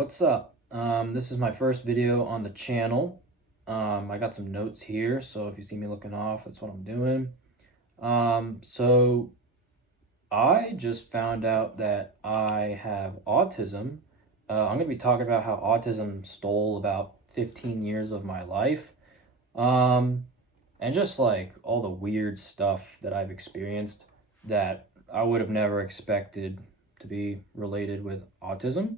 what's up? This is my first video on the channel. I got some notes here, so if you see me looking off, that's what I'm doing. So I just found out that I have autism. I'm going to be talking about how autism stole about 15 years of my life. And just like all the weird stuff that I've experienced that I would have never expected to be related with autism.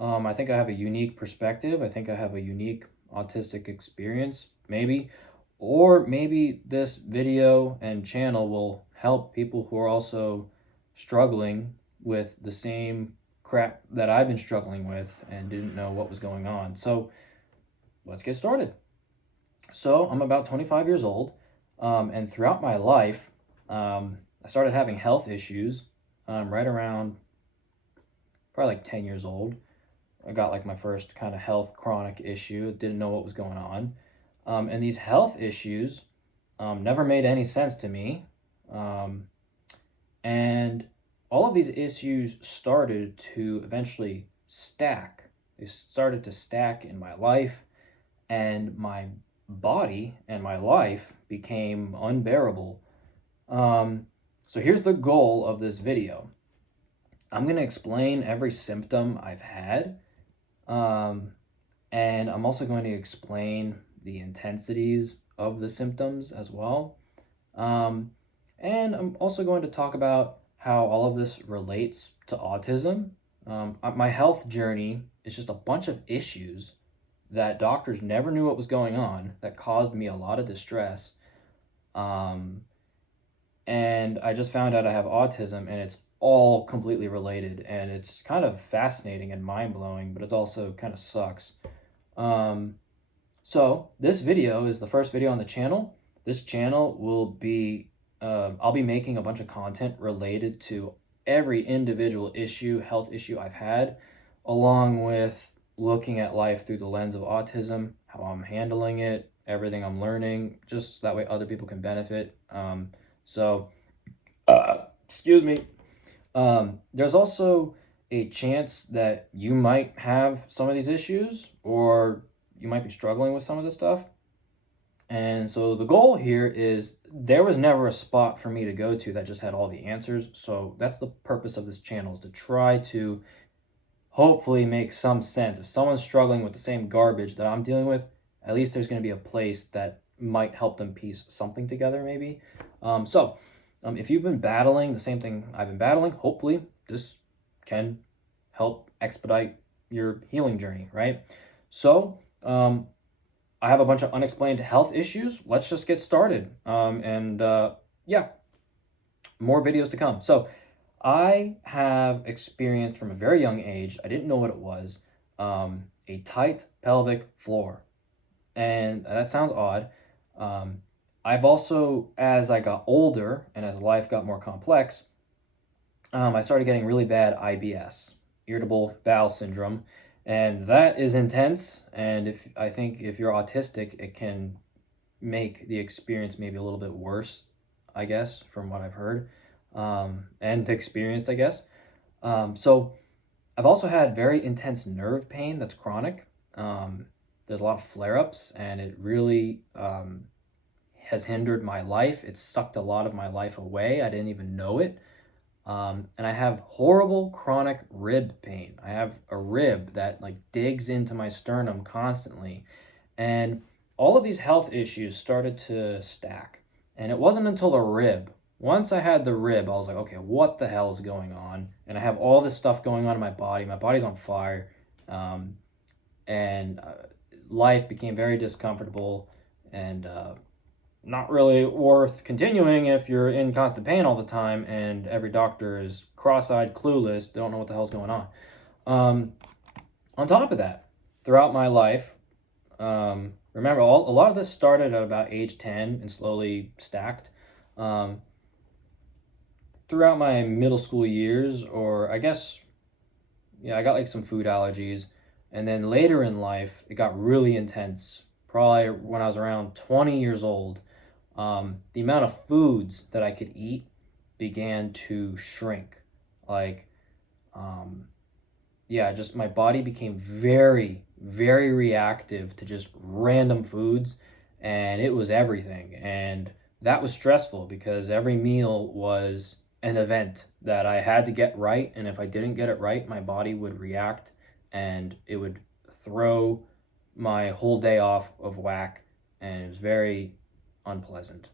I think I have a unique perspective. I think I have a unique autistic experience, maybe. Or maybe this video and channel will help people who are also struggling with the same crap that I've been struggling with and didn't know what was going on. So let's get started. So I'm about 25 years old, and throughout my life, I started having health issues right around probably like 10 years old. I got like my first kind of health chronic issue, didn't know what was going on. And these health issues never made any sense to me. And all of these issues started to eventually stack. They started to stack in my life, and my body and my life became unbearable. So here's the goal of this video. I'm going to explain every symptom I've had. And I'm also going to explain the intensities of the symptoms as well. And I'm also going to talk about how all of this relates to autism. My health journey is just a bunch of issues that doctors never knew what was going on that caused me a lot of distress. And I just found out I have autism, and it's all completely related, and it's kind of fascinating and mind-blowing, but it also kind of sucks. So this video is the first video on the channel. This channel will be I'll be making a bunch of content related to every individual health issue I've had, along with looking at life through the lens of autism, how I'm handling it, everything I'm learning, just so that way other people can benefit. Excuse me. There's also a chance that you might have some of these issues, or you might be struggling with some of this stuff. And so the goal here is there was never a spot for me to go to that just had all the answers. So that's the purpose of this channel, is to try to hopefully make some sense. If someone's struggling with the same garbage that I'm dealing with, at least there's going to be a place that might help them piece something together, maybe. If you've been battling the same thing I've been battling, hopefully this can help expedite your healing journey, right? So I have a bunch of unexplained health issues. Let's just get started. Yeah, more videos to come. So I have experienced from a very young age, I didn't know what it was, a tight pelvic floor. And that sounds odd. I've also, as I got older and as life got more complex, I started getting really bad IBS, irritable bowel syndrome, and that is intense. And I think if you're autistic, it can make the experience maybe a little bit worse, I guess, from what I've heard and experienced, I guess. So I've also had very intense nerve pain that's chronic. There's a lot of flare-ups, and it really has hindered my life. It sucked a lot of my life away. I didn't even know it. And I have horrible chronic rib pain. I have a rib that like digs into my sternum constantly. And all of these health issues started to stack. And it wasn't until the rib. Once I had the rib, I was like, okay, what the hell is going on? And I have all this stuff going on in my body. My body's on fire. Life became very discomfortable and not really worth continuing if you're in constant pain all the time and every doctor is cross-eyed, clueless, they don't know what the hell's going on. On top of that, throughout my life, remember, a lot of this started at about age 10 and slowly stacked. Throughout my middle school years, or I guess, yeah, I got like some food allergies. And then later in life, it got really intense. Probably when I was around 20 years old, the amount of foods that I could eat began to shrink. Like, yeah, just my body became very, very reactive to just random foods, and it was everything. And that was stressful because every meal was an event that I had to get right. And if I didn't get it right, my body would react and it would throw my whole day off of whack. And it was very unpleasant.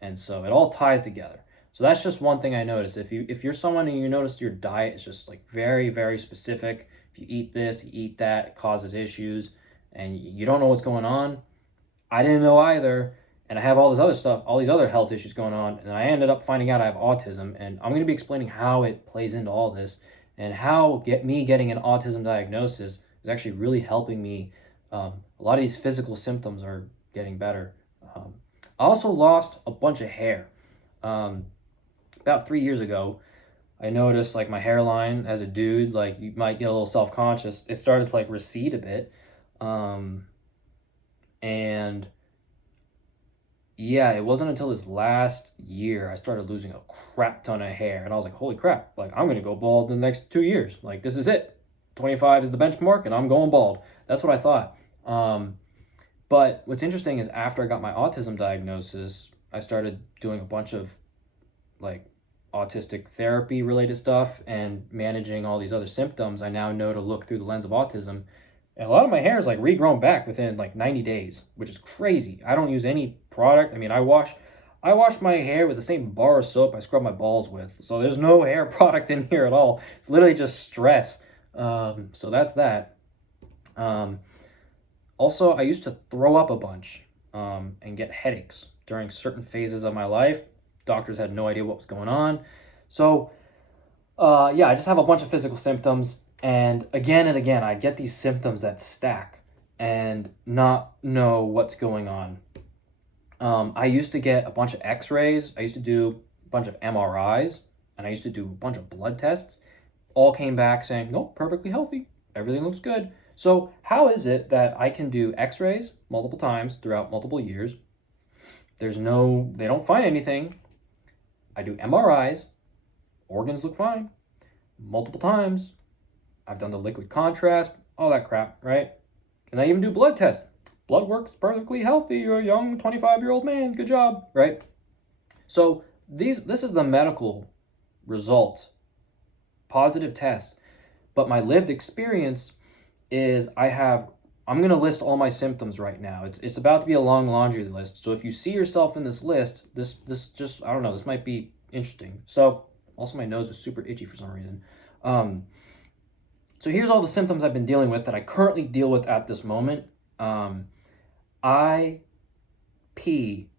And so it all ties together. So that's just one thing I noticed. If you're someone and you notice your diet is just like very, very specific, if you eat this, you eat that, it causes issues, and you don't know what's going on. I didn't know either, and I have all this other stuff, all these other health issues going on, and I ended up finding out I have autism, and I'm going to be explaining how it plays into all this, and how getting an autism diagnosis is actually really helping me. A lot of these physical symptoms are getting better. I also lost a bunch of hair. About 3 years ago, I noticed like my hairline as a dude, like you might get a little self-conscious. It started to like recede a bit. And yeah, it wasn't until this last year I started losing a crap ton of hair. And I was like, holy crap, like I'm going to go bald in the next 2 years. Like this is it. 25 is the benchmark and I'm going bald. That's what I thought. But what's interesting is after I got my autism diagnosis, I started doing a bunch of like autistic therapy related stuff and managing all these other symptoms. I now know to look through the lens of autism. And a lot of my hair is like regrown back within like 90 days, which is crazy. I don't use any product. I mean, I wash my hair with the same bar of soap I scrub my balls with. So there's no hair product in here at all. It's literally just stress. So that's that. Also, I used to throw up a bunch and get headaches during certain phases of my life. Doctors had no idea what was going on. So, yeah, I just have a bunch of physical symptoms. And again, I get these symptoms that stack and not know what's going on. I used to get a bunch of x-rays. I used to do a bunch of MRIs. And I used to do a bunch of blood tests. All came back saying, nope, perfectly healthy. Everything looks good. So how is it that I can do x-rays multiple times throughout multiple years? They don't find anything. I do MRIs, organs look fine, multiple times. I've done the liquid contrast, all that crap, right? And I even do blood tests. Blood works perfectly healthy. You're a young 25-year-old man. Good job, right? So this is the medical result, positive tests. But my lived experience is I'm going to list all my symptoms right now. It's about to be a long laundry list. So if you see yourself in this list, this just, I don't know, this might be interesting. So also my nose is super itchy for some reason. So here's all the symptoms I've been dealing with that I currently deal with at this moment. I pee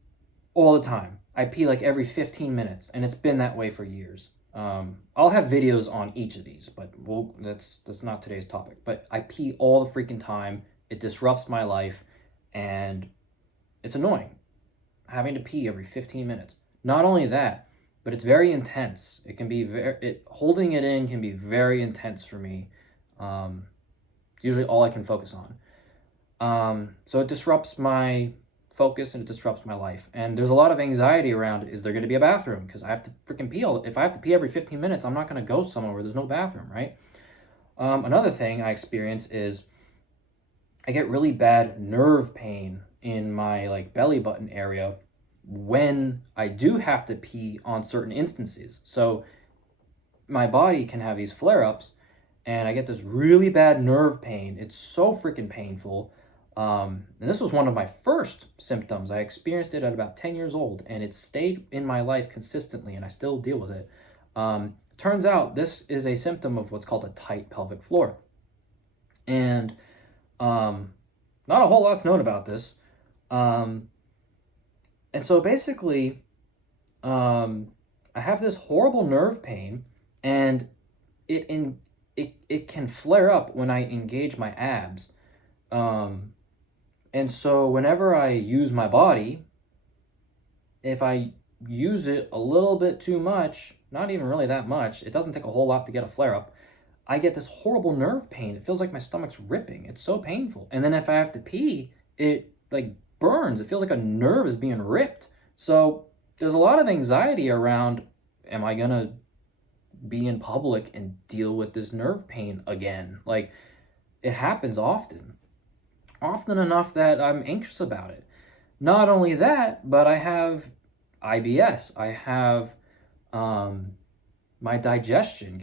all the time. I pee like every 15 minutes, and it's been that way for years. I'll have videos on each of these, but that's not today's topic. But I pee all the freaking time. It disrupts my life, and it's annoying having to pee every 15 minutes. Not only that, but it's very intense. It can be holding it in can be very intense for me. Usually all I can focus on. So it disrupts my focus and it disrupts my life. And there's a lot of anxiety around, is there going to be a bathroom? Because I have to freaking pee. If I have to pee every 15 minutes, I'm not going to go somewhere where there's no bathroom, right? Another thing I experience is I get really bad nerve pain in my like belly button area when I do have to pee on certain instances. So my body can have these flare-ups and I get this really bad nerve pain. It's so freaking painful. And this was one of my first symptoms. I experienced it at about 10 years old, and it stayed in my life consistently, and I still deal with it. Turns out this is a symptom of what's called a tight pelvic floor. And not a whole lot's known about this. And so basically, I have this horrible nerve pain, and it can flare up when I engage my abs. And so whenever I use my body, if I use it a little bit too much, not even really that much, it doesn't take a whole lot to get a flare-up, I get this horrible nerve pain. It feels like my stomach's ripping. It's so painful. And then if I have to pee, it like burns. It feels like a nerve is being ripped. So there's a lot of anxiety around, am I gonna be in public and deal with this nerve pain again. Like, it happens often enough that I'm anxious about it. Not only that, but I have IBS. I have my digestion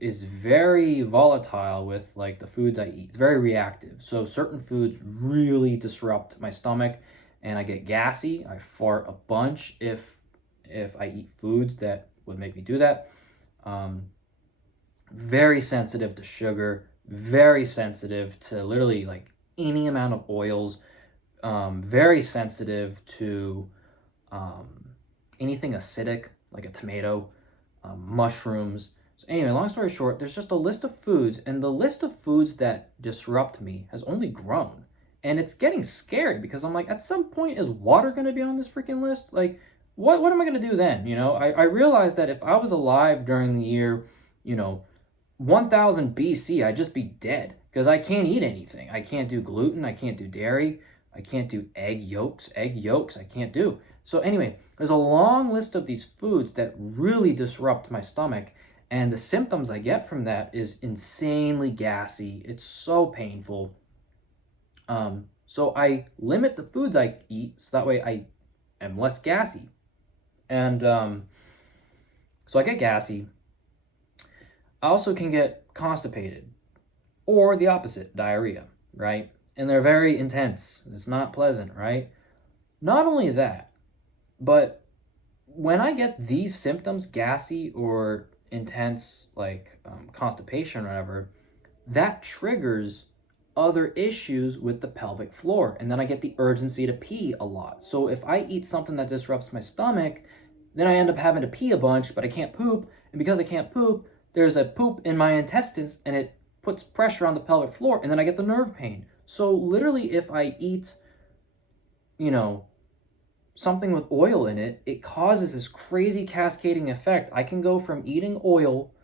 is very volatile with like the foods I eat. It's very reactive. So certain foods really disrupt my stomach, and I get gassy. I fart a bunch if I eat foods that would make me do that. Very sensitive to sugar, very sensitive to literally like any amount of oils, very sensitive to anything acidic like a tomato, mushrooms. So anyway, long story short, there's just a list of foods, and the list of foods that disrupt me has only grown. And it's getting scary because I'm like, at some point, is water going to be on this freaking list? Like, what am I going to do then? You know, I realized that if I was alive during the year, 1000 BC, I'd just be dead because I can't eat anything. I can't do gluten. I can't do dairy. I can't do egg yolks. I can't do. So anyway, there's a long list of these foods that really disrupt my stomach, and the symptoms I get from that is insanely gassy. It's so painful. So I limit the foods I eat so that way I am less gassy. And so I get gassy. I also can get constipated, or the opposite, diarrhea, right? And they're very intense. It's not pleasant, right? Not only that, but when I get these symptoms, gassy or intense, like constipation or whatever, that triggers other issues with the pelvic floor. And then I get the urgency to pee a lot. So if I eat something that disrupts my stomach, then I end up having to pee a bunch, but I can't poop. And because I can't poop, there's a poop in my intestines, and it puts pressure on the pelvic floor, and then I get the nerve pain. So literally, if I eat, something with oil in it, it causes this crazy cascading effect. I can go from eating oil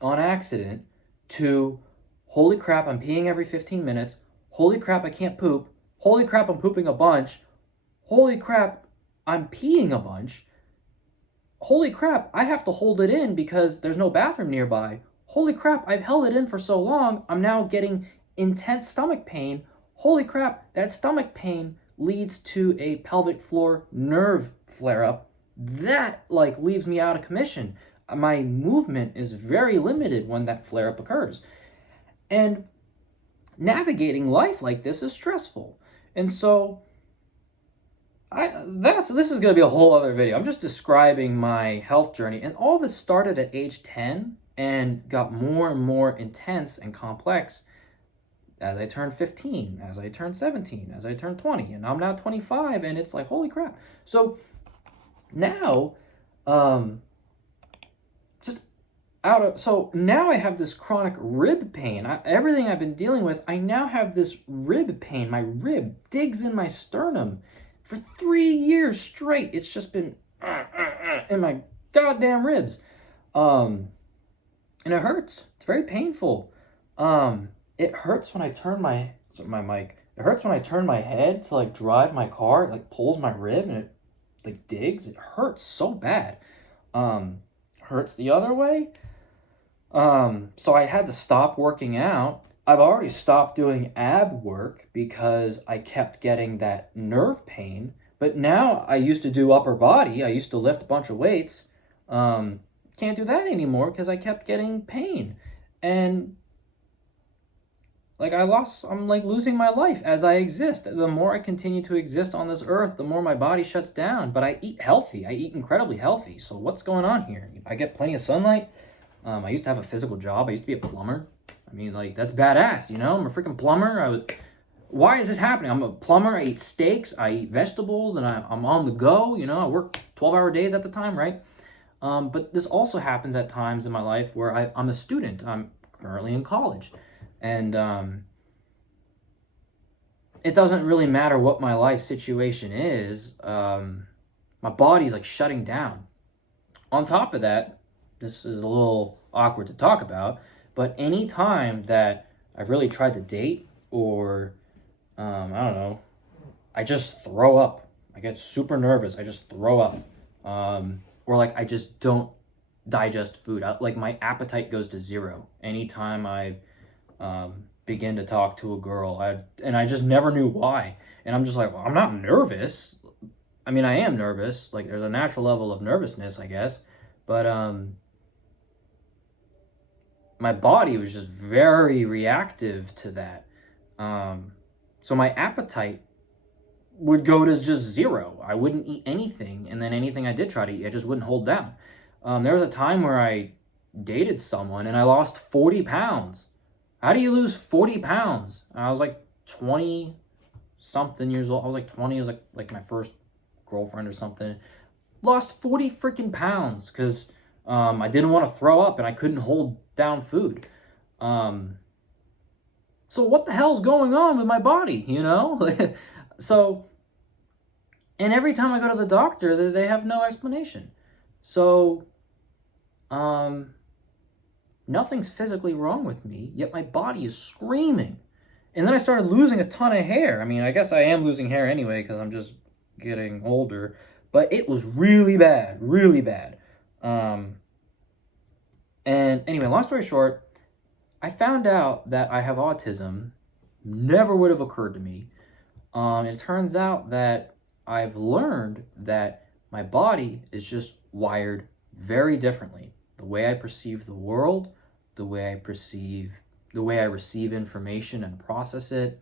on accident to, holy crap, I'm peeing every 15 minutes. Holy crap, I can't poop. Holy crap, I'm pooping a bunch. Holy crap, I'm peeing a bunch. Holy crap, I have to hold it in because there's no bathroom nearby. Holy crap, I've held it in for so long, I'm now getting intense stomach pain. Holy crap, that stomach pain leads to a pelvic floor nerve flare-up. That leaves me out of commission. My movement is very limited when that flare-up occurs. And navigating life like this is stressful. And so this is going to be a whole other video. I'm just describing my health journey, and all this started at age 10 and got more and more intense and complex as I turned 15, as I turned 17, as I turned 20, and I'm now 25, and it's like, holy crap. So now, so now I have this chronic rib pain. Everything I've been dealing with, I now have this rib pain. My rib digs in my sternum. For 3 years straight, it's just been in my goddamn ribs. And it hurts. It's very painful. It hurts when I turn my mic. It hurts when I turn my head to drive my car. It pulls my rib and it digs. It hurts so bad. Hurts the other way. So I had to stop working out. I've already stopped doing ab work because I kept getting that nerve pain. But now I used to do upper body. I used to lift a bunch of weights. Can't do that anymore because I kept getting pain. And I'm losing my life as I exist. The more I continue to exist on this earth, the more my body shuts down. But I eat healthy. I eat incredibly healthy. So what's going on here? I get plenty of sunlight. I used to have a physical job. I used to be a plumber. I mean, that's badass, I'm a freaking plumber. Why is this happening? I'm a plumber. I eat steaks. I eat vegetables, and I'm on the go. I work 12-hour days at the time, right? But this also happens at times in my life where I'm a student. I'm currently in college. And it doesn't really matter what my life situation is. My body's shutting down. On top of that, this is a little awkward to talk about, but any time that I've really tried to date or, I don't know, I just throw up. I get super nervous. I just throw up. Or I just don't digest food. Like my appetite goes to zero anytime I begin to talk to a girl. I just never knew why. And I'm just like, well, I'm not nervous. I mean, I am nervous. Like there's a natural level of nervousness, I guess. But my body was just very reactive to that. So my appetite would go to just zero. I wouldn't eat anything, and then anything I did try to eat, I just wouldn't hold down. There was a time where I dated someone and I lost 40 pounds. How do you lose 40 pounds? I was like 20 something years old. I was like 20. It was like my first girlfriend or something. Lost 40 freaking pounds because I didn't want to throw up and I couldn't hold down food. So what the hell's going on with my body, you know? So, and every time I go to the doctor, they have no explanation. So, nothing's physically wrong with me, yet my body is screaming. And then I started losing a ton of hair. I mean, I guess I am losing hair anyway because I'm just getting older. But it was really bad, really bad. And anyway, long story short, I found out that I have autism. Never would have occurred to me. It turns out that I've learned that my body is just wired very differently. The way I perceive the world, the way I receive information and process it,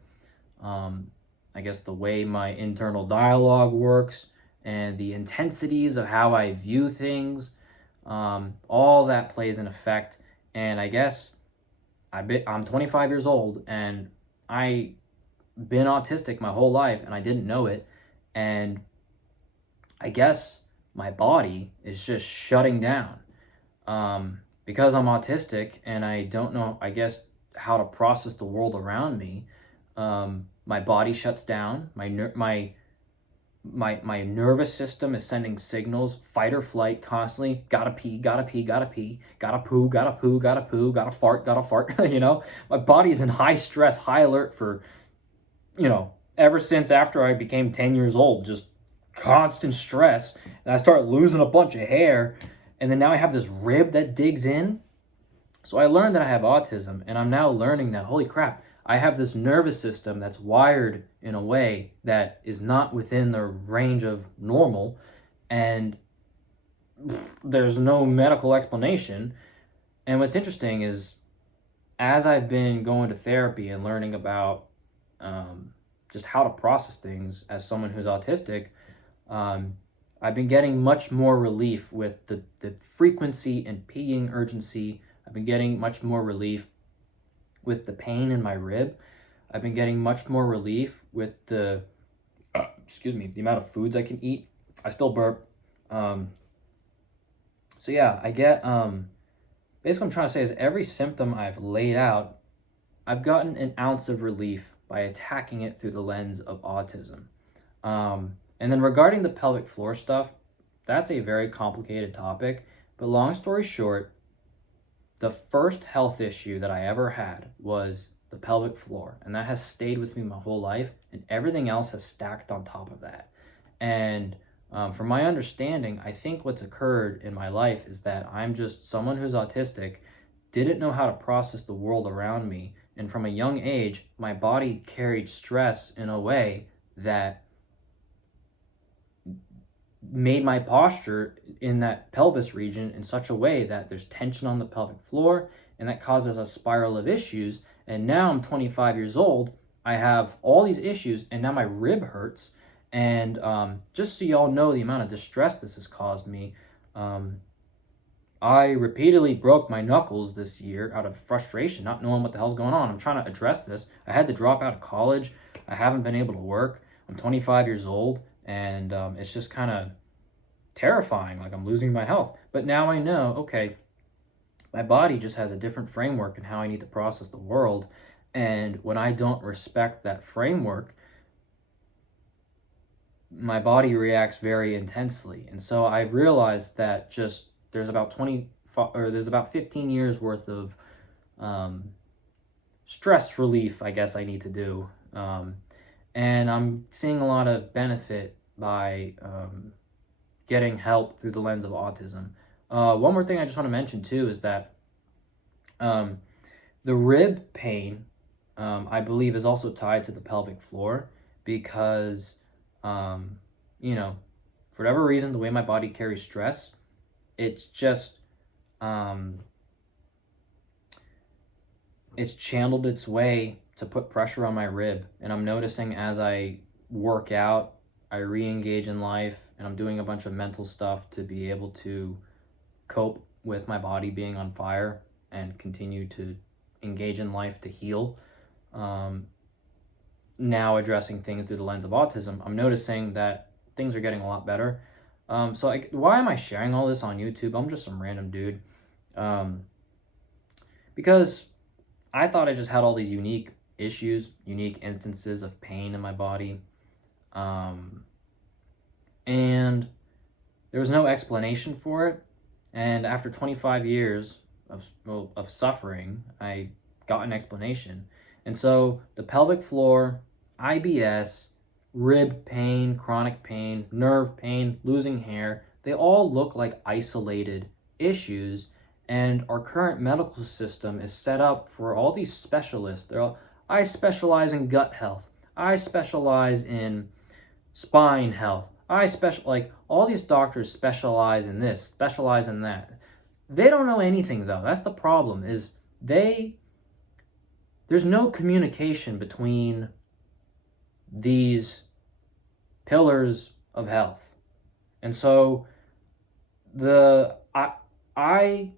I guess the way my internal dialogue works, and the intensities of how I view things, all that plays an effect. And I guess I'm 25 years old, and I've been autistic my whole life, and I didn't know it. And I guess my body is just shutting down. Because I'm autistic and I don't know, I guess, how to process the world around me, my body shuts down. My nervous system is sending signals, fight or flight, constantly. Gotta pee, gotta pee, gotta pee, gotta poo, gotta poo, gotta poo, gotta fart. You know, my body's in high stress, high alert for, ever since after I became 10 years old, just constant stress. And I start losing a bunch of hair. And then now I have this rib that digs in. So I learned that I have autism, and I'm now learning that, holy crap, I have this nervous system that's wired in a way that is not within the range of normal, and there's no medical explanation. And what's interesting is, as I've been going to therapy and learning about just how to process things as someone who's autistic, I've been getting much more relief with the frequency and peeing urgency. I've been getting much more relief with the pain in my rib. I've been getting much more relief with the amount of foods I can eat. I still burp. So yeah, I get, basically what I'm trying to say is every symptom I've laid out, I've gotten an ounce of relief by attacking it through the lens of autism. And then regarding the pelvic floor stuff, that's a very complicated topic. But long story short, the first health issue that I ever had was the pelvic floor. And that has stayed with me my whole life. And everything else has stacked on top of that. And from my understanding, I think what's occurred in my life is that I'm just someone who's autistic, didn't know how to process the world around me. And from a young age, my body carried stress in a way that made my posture in that pelvis region in such a way that there's tension on the pelvic floor, and that causes a spiral of issues. And now I'm 25 years old, I have all these issues, and now my rib hurts. And just so y'all know the amount of distress this has caused me, I repeatedly broke my knuckles this year out of frustration, not knowing what the hell's going on. I'm trying to address this. I had to drop out of college. I haven't been able to work. I'm 25 years old. And it's just kind of terrifying, like I'm losing my health. But now I know, okay, my body just has a different framework in how I need to process the world. And when I don't respect that framework, my body reacts very intensely. And so I realized that just there's about 15 years worth of stress relief, I guess I need to do. And I'm seeing a lot of benefit by getting help through the lens of autism. One more thing I just want to mention too is that um, the rib pain, I believe, is also tied to the pelvic floor because, um, you know, for whatever reason, the way my body carries stress, it's just, um, it's channeled its way to put pressure on my rib. And I'm noticing as I work out, I re-engage in life, and I'm doing a bunch of mental stuff to be able to cope with my body being on fire and continue to engage in life to heal. Um, Now addressing things through the lens of autism, I'm noticing that things are getting a lot better. Why am I sharing all this on YouTube? I'm just some random dude. Um, because I thought I just had all these unique issues, unique instances of pain in my body. Um, and there was no explanation for it. And after 25 years of suffering, I got an explanation. And so the pelvic floor, IBS, rib pain, chronic pain, nerve pain, losing hair, they all look like isolated issues. And our current medical system is set up for all these specialists. I specialize in gut health. I specialize in spine health. Like all these doctors specialize in this, specialize in that. They don't know anything though. That's the problem is there's no communication between these pillars of health. And so I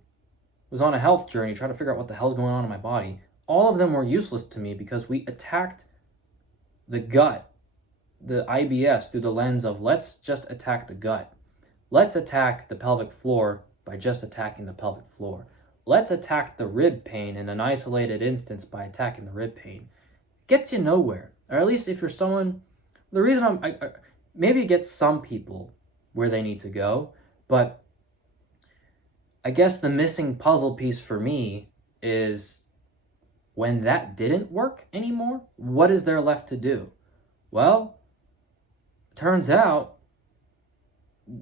was on a health journey trying to figure out what the hell's going on in my body. All of them were useless to me because we attacked the gut, the IBS, through the lens of let's just attack the gut. Let's attack the pelvic floor by just attacking the pelvic floor. Let's attack the rib pain in an isolated instance by attacking the rib pain. Gets you nowhere. Or at least if you're someone, the reason maybe it gets some people where they need to go, but I guess the missing puzzle piece for me is when that didn't work anymore, what is there left to do? Well, turns out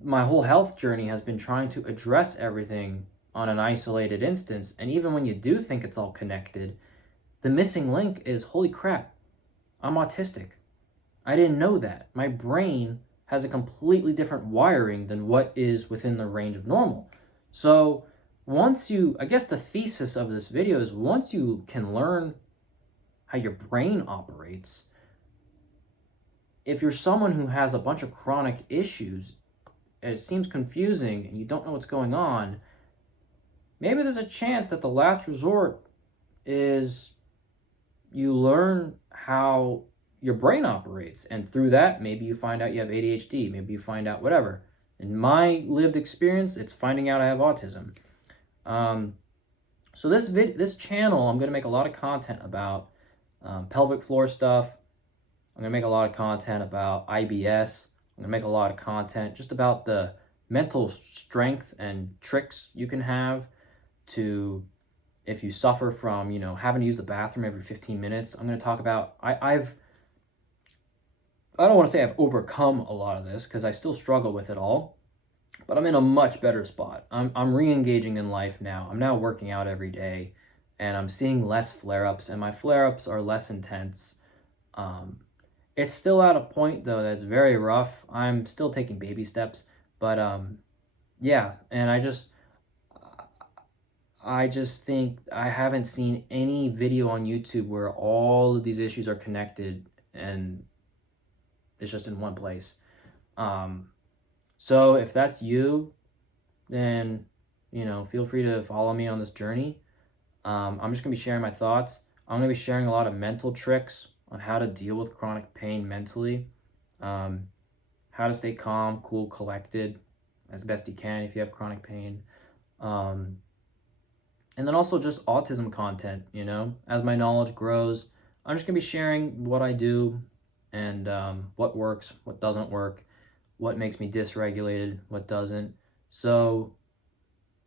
my whole health journey has been trying to address everything on an isolated instance. And even when you do think it's all connected, the missing link is, holy crap, I'm autistic. I didn't know that. My brain has a completely different wiring than what is within the range of normal. So I guess the thesis of this video is once you can learn how your brain operates, if you're someone who has a bunch of chronic issues, and it seems confusing and you don't know what's going on, maybe there's a chance that the last resort is you learn how your brain operates. And through that, maybe you find out you have ADHD. Maybe you find out whatever. In my lived experience, it's finding out I have autism. So this channel, I'm going to make a lot of content about pelvic floor stuff. I'm going to make a lot of content about IBS. I'm going to make a lot of content just about the mental strength and tricks you can have to, if you suffer from, having to use the bathroom every 15 minutes. I'm going to talk about, I don't want to say I've overcome a lot of this because I still struggle with it all, but I'm in a much better spot. I'm re-engaging in life now. I'm now working out every day and I'm seeing less flare-ups, and my flare-ups are less intense. It's still at a point though that's very rough. I'm still taking baby steps, but yeah, and I just think I haven't seen any video on YouTube where all of these issues are connected and it's just in one place. So if that's you, then feel free to follow me on this journey. I'm just gonna be sharing my thoughts. I'm gonna be sharing a lot of mental tricks on how to deal with chronic pain mentally, how to stay calm, cool, collected as best you can if you have chronic pain, and then also just autism content. As my knowledge grows, I'm just gonna be sharing what I do and what works, what doesn't work, what makes me dysregulated, what doesn't. So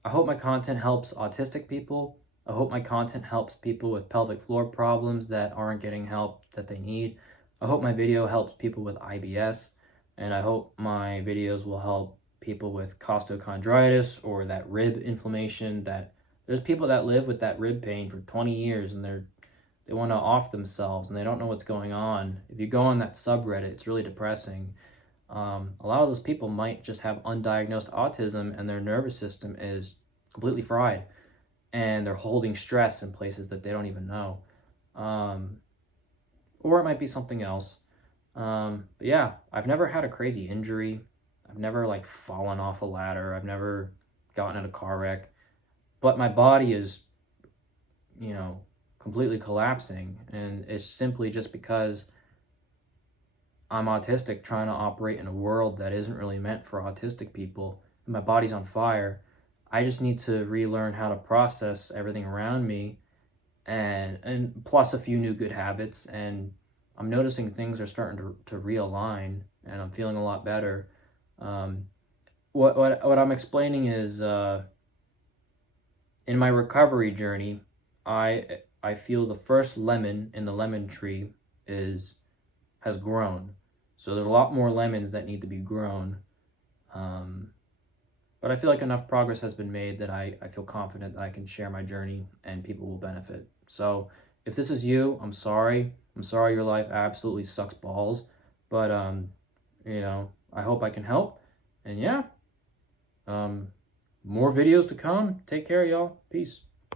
I hope my content helps autistic people. I hope my content helps people with pelvic floor problems that aren't getting help that they need. I hope my video helps people with IBS, and I hope my videos will help people with costochondritis or that rib inflammation. That there's people that live with that rib pain for 20 years and they want to off themselves and they don't know what's going on. If you go on that subreddit, it's really depressing. A lot of those people might just have undiagnosed autism and their nervous system is completely fried and they're holding stress in places that they don't even know. Or it might be something else. But yeah, I've never had a crazy injury. I've never like fallen off a ladder. I've never gotten in a car wreck. But my body is, completely collapsing. And it's simply just because I'm autistic trying to operate in a world that isn't really meant for autistic people. And my body's on fire. I just need to relearn how to process everything around me and plus a few new good habits. And I'm noticing things are starting to realign and I'm feeling a lot better. What I'm explaining is in my recovery journey, I feel the first lemon in the lemon tree has grown. So there's a lot more lemons that need to be grown. But I feel like enough progress has been made that I feel confident that I can share my journey and people will benefit. So if this is you, I'm sorry. I'm sorry your life absolutely sucks balls. But, I hope I can help. And yeah, more videos to come. Take care, y'all. Peace.